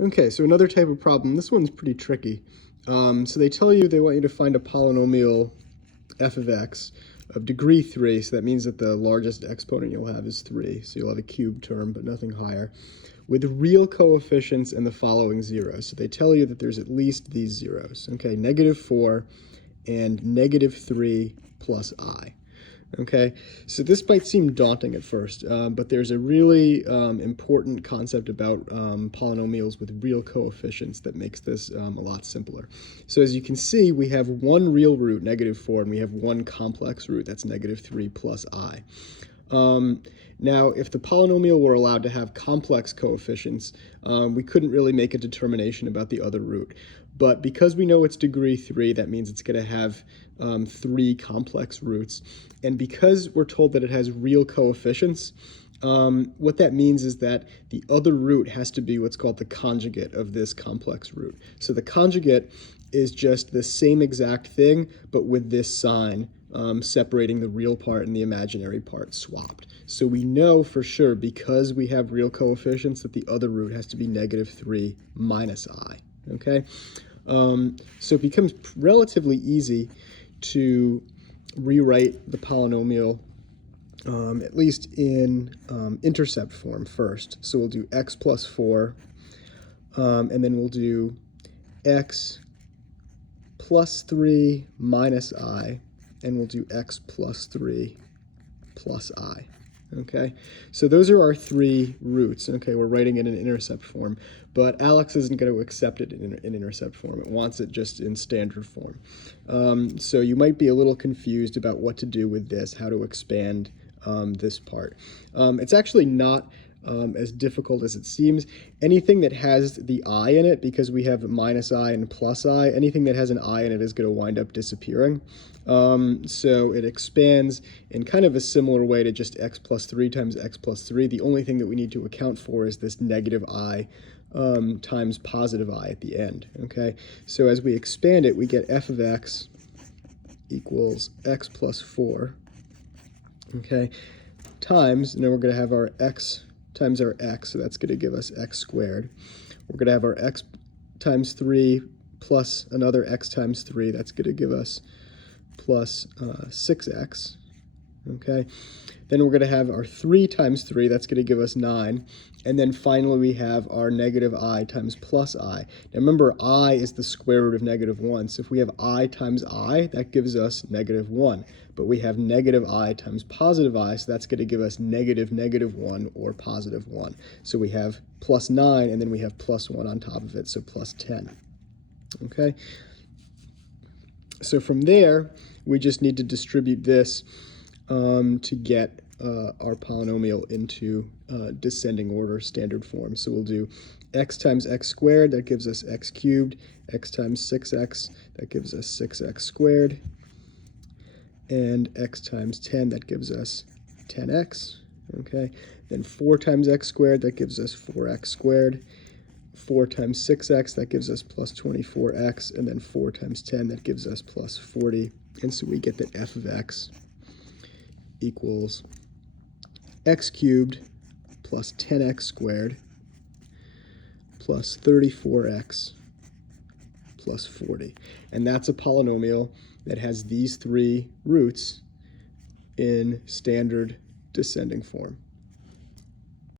Okay, so another type of problem. This one's pretty tricky. So they tell you they want you to find a polynomial f of x of degree 3, so that means that the largest exponent you'll have is 3, so you'll have a cubed term, but nothing higher, with real coefficients and the following zeros. So they tell you that there's at least these zeros. Okay, -4 and -3 plus I. Okay, so this might seem daunting at first, but there's a really important concept about polynomials with real coefficients that makes this a lot simpler. So as you can see, we have one real root, -4, and we have one complex root, that's -3 plus I. Now, if the polynomial were allowed to have complex coefficients, we couldn't really make a determination about the other root. But because we know it's degree 3, that means it's going to have 3 complex roots. And because we're told that it has real coefficients, what that means is that the other root has to be what's called the conjugate of this complex root. So the conjugate is just the same exact thing, but with this sign separating the real part and the imaginary part swapped. So we know for sure, because we have real coefficients, that the other root has to be -3 minus I. Okay? So it becomes relatively easy to rewrite the polynomial, at least in intercept form first. So we'll do x plus 4, and then we'll do x plus 3 minus I, and we'll do x plus 3 plus I. Okay, so those are our 3 roots. Okay, we're writing it in intercept form, but Alex isn't going to accept it in intercept form. It wants it just in standard form. So you might be a little confused about what to do with this, how to expand this part. It's actually not as difficult as it seems. Anything that has the I in it, because we have minus I and plus I, anything that has an I in it is going to wind up disappearing. So it expands in kind of a similar way to just x plus 3 times x plus 3. The only thing that we need to account for is this negative I times positive I at the end. Okay, so as we expand it, we get f of x equals x plus 4. Okay, times, and then we're going to have our x times our x, so that's going to give us x squared. We're going to have our x times 3 plus another x times 3, that's going to give us plus 6x. Okay, then we're going to have our 3 times 3, that's going to give us 9. And then finally we have our negative I times plus I. Now remember, I is the square root of -1. So if we have I times I, that gives us -1. But we have negative I times positive I, so that's going to give us -1 or positive 1. So we have plus 9, and then we have plus 1 on top of it, so plus 10. Okay? So from there, we just need to distribute this to get our polynomial into descending order standard form. So we'll do x times x squared, that gives us x cubed, x times 6x, that gives us 6x squared, and x times 10, that gives us 10x. Okay, then 4 times x squared, that gives us 4x squared. 4 times 6x, that gives us plus 24x, and then 4 times 10, that gives us plus 40. And so we get that f of x equals x cubed plus 10x squared plus 34x plus 40. And that's a polynomial that has these 3 roots in standard descending form.